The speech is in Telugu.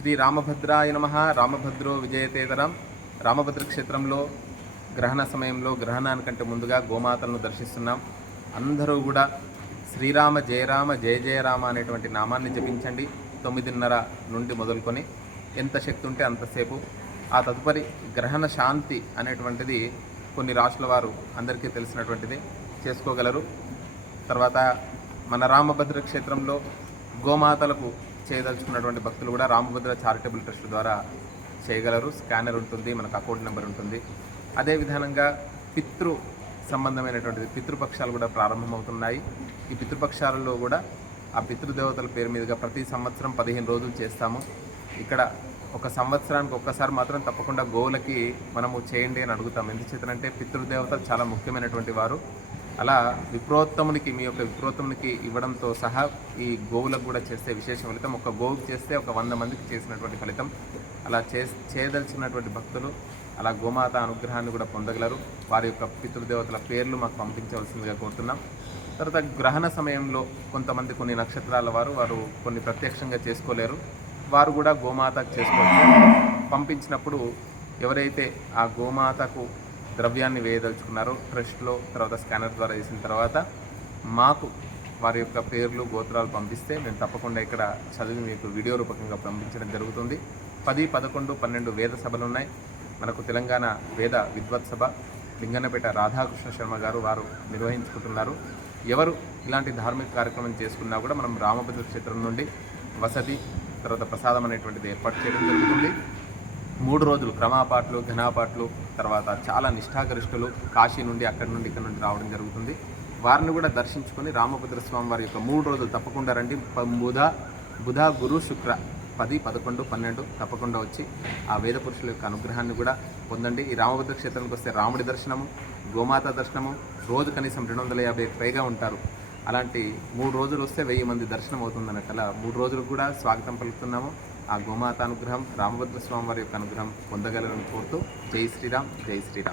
శ్రీ రామభద్రాయ నమ. రామభద్రో విజయతేతరం. రామభద్ర క్షేత్రంలో గ్రహణ సమయంలో గ్రహణానికంటే ముందుగా గోమాతలను దర్శిస్తున్నాం. అందరూ కూడా శ్రీరామ జయరామ జయ జయరామ అనేటువంటి నామాన్ని జపించండి. తొమ్మిదిన్నర నుండి మొదలుకొని ఎంత శక్తి ఉంటే అంతసేపు. ఆ తదుపరి గ్రహణ శాంతి అనేటువంటిది కొన్ని రాష్ట్రాల వారు అందరికీ తెలిసినటువంటిది చేసుకోగలరు. తర్వాత మన రామభద్ర క్షేత్రంలో గోమాతలకు చేయదలుచుకున్నటువంటి భక్తులు కూడా రామభద్ర చారిటబుల్ ట్రస్ట్ ద్వారా చేయగలరు. స్కానర్ ఉంటుంది మనకు అకౌంట్ నెంబర్ ఉంటుంది. అదే విధానంగా పితృ సంబంధమైనటువంటిది పితృపక్షాలు కూడా ప్రారంభమవుతున్నాయి. ఈ పితృపక్షాలలో కూడా ఆ పితృదేవతల పేరు మీదుగా ప్రతి సంవత్సరం పదిహేను రోజులు చేస్తాము. ఇక్కడ ఒక సంవత్సరానికి ఒక్కసారి మాత్రం తప్పకుండా గోవులకి మనము చేయండి అని అడుగుతాం ఎందుచేతనంటే పితృదేవతలు చాలా ముఖ్యమైనటువంటి వారు. అలా విప్రోత్తమునికి మీ యొక్క విప్రోత్తమునికి ఇవ్వడంతో సహా ఈ గోవులకు కూడా చేస్తే విశేష ఫలితం. ఒక గోవుకు చేస్తే ఒక వంద మందికి చేసినటువంటి ఫలితం. అలా చే చేయదలిచినటువంటి భక్తులు అలా గోమాత అనుగ్రహాన్ని కూడా పొందగలరు. వారి యొక్క పితృదేవతల పేర్లు మాకు పంపించవలసిందిగా కోరుతున్నాం. తర్వాత గ్రహణ సమయంలో కొంతమంది కొన్ని నక్షత్రాల వారు వారు కొన్ని ప్రత్యక్షంగా చేసుకోలేరు. వారు కూడా గోమాతకు చేసుకోవచ్చు. పంపించినప్పుడు ఎవరైతే ఆ గోమాతకు ద్రవ్యాన్ని వేయదలుచుకున్నారో. ట్రస్ట్లో తర్వాత స్కానర్ ద్వారా వేసిన తర్వాత మాకు వారి యొక్క పేర్లు గోత్రాలు పంపిస్తే మేము తప్పకుండా ఇక్కడ చదివి మీకు వీడియో రూపకంగా పంపించడం జరుగుతుంది. పది పదకొండు పన్నెండు వేద సభలు ఉన్నాయి. మనకు తెలంగాణ వేద విద్వత్ సభ లింగన్నపేట రాధాకృష్ణ శర్మ గారు వారు నిర్వహించుకుంటున్నారు. ఎవరు ఇలాంటి ధార్మిక కార్యక్రమం చేసుకున్నా కూడా మనం రామభద్ర క్షేత్రం నుండి వసతి తర్వాత ప్రసాదం అనేటువంటిది ఏర్పాటు చేయడం జరుగుతుంది. మూడు రోజులు క్రమాపాట్లు ఘనాపాట్లు తర్వాత చాలా నిష్ఠాగరిష్ఠులు కాశీ నుండి అక్కడి నుండి ఇక్కడ నుండి రావడం జరుగుతుంది. వారిని కూడా దర్శించుకొని రామభద్ర స్వామి వారి యొక్క మూడు రోజులు తప్పకుండా రండి. ప- బుధ బుధ గురు శుక్ర పది పదకొండు పన్నెండు తప్పకుండా వచ్చి ఆ వేద పురుషుల యొక్క అనుగ్రహాన్ని కూడా పొందండి. ఈ రామభద్ర క్షేత్రానికి వస్తే రాముడి దర్శనము గోమాత దర్శనము రోజు కనీసం రెండు వందల యాభై పైగా ఉంటారు. అలాంటి మూడు రోజులు వస్తే వెయ్యి మంది దర్శనం అవుతుందన్నట్ల మూడు రోజులు కూడా స్వాగతం పలుకుతున్నాము. ఆ గోమాత అనుగ్రహం రామభద్రస్వామి వారి యొక్క అనుగ్రహం పొందగలరని కోరుతూ జై శ్రీరామ్ జై శ్రీరామ్.